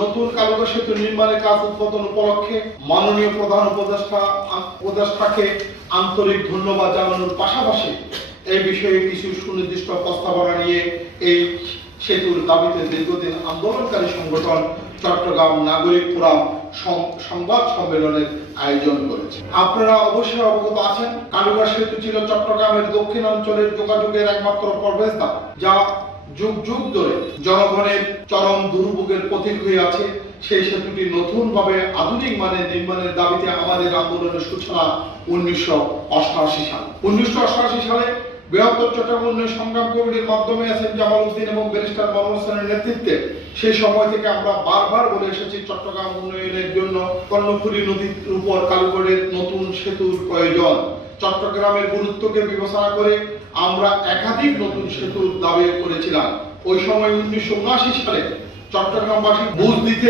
নতুন কালুকা সেতু নির্মাণের কাজ উদ্বোধন উপলক্ষে মাননীয় প্রধান উপদেষ্টাকে আন্তরিক ধন্যবাদ জানানোর পাশাপাশি এই বিষয়ে কিছু সুনির্দিষ্ট প্রস্তাবনা নিয়ে এই সেতুর দাবিতে দীর্ঘদিন আন্দোলনকারী সংগঠন চট্টগ্রাম নাগরিক ফোরাম সংবাদ সম্মেলনের আয়োজন করেছে। আপনারা অবশ্যই অবগত আছেন, কালুকা সেতু ছিল চট্টগ্রামের দক্ষিণাঞ্চলের যোগাযোগের একমাত্র প্রবেশদ্বার, যা যুগ যুগ ধরে জনগণের চরম দুর্ভোগের প্রতীক হয়ে আছে। সেই সেতুটি নতুনভাবে আধুনিক মানের নির্মাণের দাবিতে আমাদের আন্দোলনের সূচনা 1988 সালে। 1988 সালে বৃহত্তর চট্টগ্রাম উন্নয়ন সংগ্রাম কমিটির মাধ্যমে আছেন জামাল উদ্দিন এবং ব্যারিস্টার মনোজ হোসেনের নেতৃত্বে সেই সময় থেকে আমরা বারবার বলে এসেছি চট্টগ্রাম উন্নয়নের জন্য কর্ণফুলী নদীর উপর কালুগড়ের নতুন সেতুর প্রয়োজন। চট্টগ্রামের গুরুত্বকে বিবেচনা করে আমরা একাধিক নতুন সেতুর দাবি করেছিলাম। ওই সময় 1979 সালে চট্টগ্রামবাসী বুঝ দিতে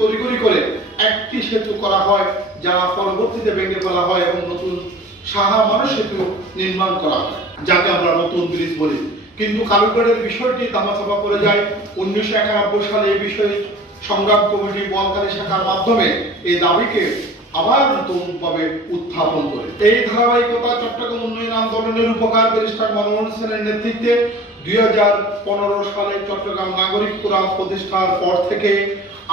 তড়িঘড়ি করে একটি সেতু করা হয়, যা পরবর্তীতে ভেঙে ফেলা হয় এবং নতুন সাহা মানুষ সেতু নির্মাণ করা হয়, যাকে আমরা নতুন ব্রিজ বলি। কিন্তু কালুগড়ের বিষয়টি দামাচাপা পড়ে যায়। 1991 সালে এই বিষয়ে সংগ্রাম কমিটি বোয়ালখালী শাখার মাধ্যমে এই দাবিকে আবার নতুনভাবে উত্থাপন করে। এই ধারাবাহিকতা চট্টগ্রাম উন্নয়ন আন্দোলনের উপকার ব্যারিস্টার মনোজ হোসেনের নেতৃত্বে 2015 সালে চট্টগ্রাম নাগরিক ফোরাম প্রতিষ্ঠার পর থেকে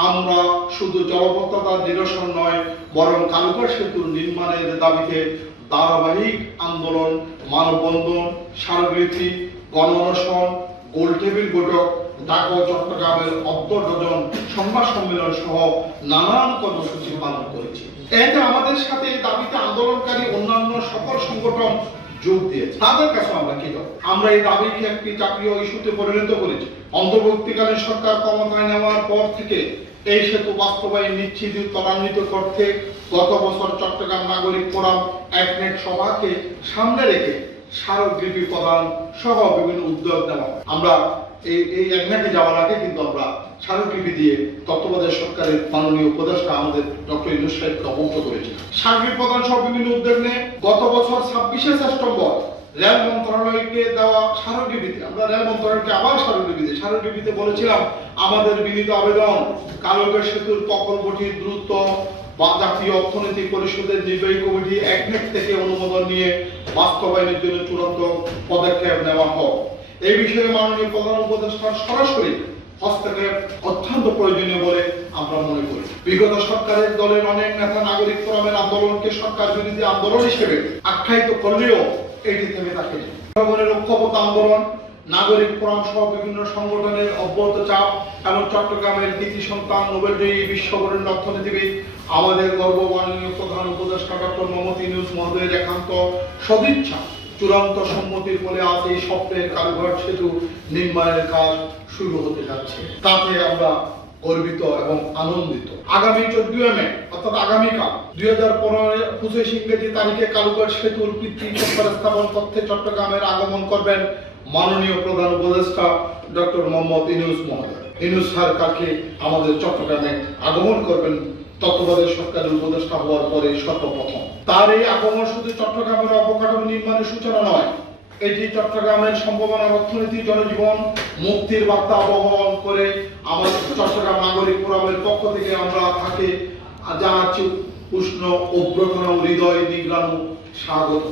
আমরা শুধু জলবদ্ধতার নিরসন নয়, বরং কালুকা সেতুর নির্মাণের দাবিতে ধারাবাহিক আন্দোলন, মানববন্ধন, স্মারকলিপি, গণ অনশন, গোল টেবিল বৈঠক, ঢাকা ও চট্টগ্রামের ডজন সংবাদ সম্মেলন সহ নানান কর্মসূচি পালন করেছি। এতে আমাদের সাথে দাবিতে আন্দোলনকারী অন্যান্য সকল সংগঠন যোগ দিয়েছে। তাদের কাছে আমরা কৃতজ্ঞ। আমরা এই দাবিকে একটি চাকরি ইস্যুতে পরিণত করেছি। অন্তর্বর্তীকালীন সরকার ক্ষমতায় নেওয়ার পর থেকে এই সেতু বাস্তবায়ন নিশ্চিত ত্বরান্বিত করতে গত বছর চট্টগ্রাম নাগরিক ফোরাম একনেট সভাকে সামনে রেখে স্মারকলিপি প্রদান সহ বিভিন্ন উদ্যোগ নেওয়া। আমরা এই একনেটে যাওয়ার আগে কিন্তু আমরা স্মারকলিপি দিয়ে তত্ত্বাবধায়ক সরকারের মাননীয় উপদেষ্টা আমাদের ডক্টর ইউনূস সাহেবকে অবগত করেছি। স্মারকলিপি প্রদান সহ বিভিন্ন উদ্যোগ নিয়ে গত বছর 26 সেপ্টেম্বর রেল মন্ত্রণালয়কে দেওয়া স্মারকলিপিতে আমরা রেল মন্ত্রণালয়কে আবার স্মারকলিপিতে বলেছিলাম আমাদের বিনীত আবেদন কালুকা সেতুর প্রকল্পটি দ্রুত জাতীয় অর্থনৈতিক পরিষদের নির্বাহী কমিটি একনেট থেকে অনুমোদন নিয়ে বাস্তবায়নের জন্য চূড়ান্ত পদক্ষেপ নেওয়া হোক। এই বিষয়ে মাননীয় প্রধান উপদেষ্টার সরাসরি হস্তক্ষেপ অত্যন্ত প্রয়োজনীয় বলে আমরা মনে করি। বিগত সরকারের দলের অনেক নেতা নাগরিক ফোরামের আন্দোলনকে সরকার বিরোধী আন্দোলন হিসেবে আখ্যায়িত করলেও এটি থেমে থাকেনি। জনগণের ঐক্যবদ্ধ আন্দোলন, নাগরিক ফোরাম সহ বিভিন্ন সংগঠনের অব্যাহত চাপ এবং চট্টগ্রামের কৃতি সন্তান নোবেলজয়ী বিশ্ববরেণ্য অর্থনীতিবিদ আমাদের গর্ব মাননীয় প্রধান উপদেষ্টা ডক্টর মোহাম্মদ ইউনূস মহোদয়ের একান্ত সদিচ্ছা চূড়ান্ত সম্মতির ফলে আজ এই স্বপ্নের কালুঘাট সেতু নির্মাণের কাজ শুরু হতে যাচ্ছে। তাতে আমরা গর্বিত এবং আনন্দিত। আগামী 14 মে অর্থাৎ আগামীকাল 2025 ইংরেজি তারিখে কালুঘাট সেতুর ভিত্তিপ্রস্তর স্থাপন করতে চট্টগ্রামের আগমন করবেন মাননীয় প্রধান উপদেষ্টা ডক্টর মোহাম্মদ ইউনূস মহোদয়। ইউনূস স্যার কালকে আমাদের চট্টগ্রামে আগমন করবেন তত্ত্বাবধায়ক সরকারের উপদেষ্টা হওয়ার পরে সর্বপ্রথম। তার এই আগমন শুধু চট্টগ্রামের অবকাঠামো নির্মাণের সূচনা নয়, এটি চট্টগ্রামের সম্ভাবনার অর্থনীতি, জনজীবন মুক্তির বার্তা বহন করে। আমাদের চট্টগ্রাম নাগরিক ফোরামের পক্ষ থেকে আমরা তাকে জানাচ্ছি উষ্ণ অভ্যর্থনা ও হৃদয় নিগ্রাণ স্বাগত।